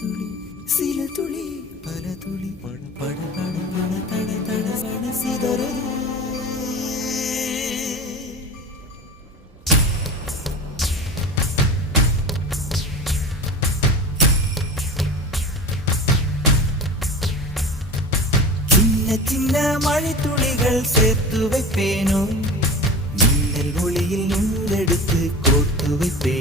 துளி சில துளி பல துளி பட பட பட பட தட தட சட சிதறது. சின்ன சின்ன மழை துளிகள் சேர்த்து வைப்பேனோ, மின்னல் ஒளியில் நூலெடுத்து கோர்த்து வைப்பேன்.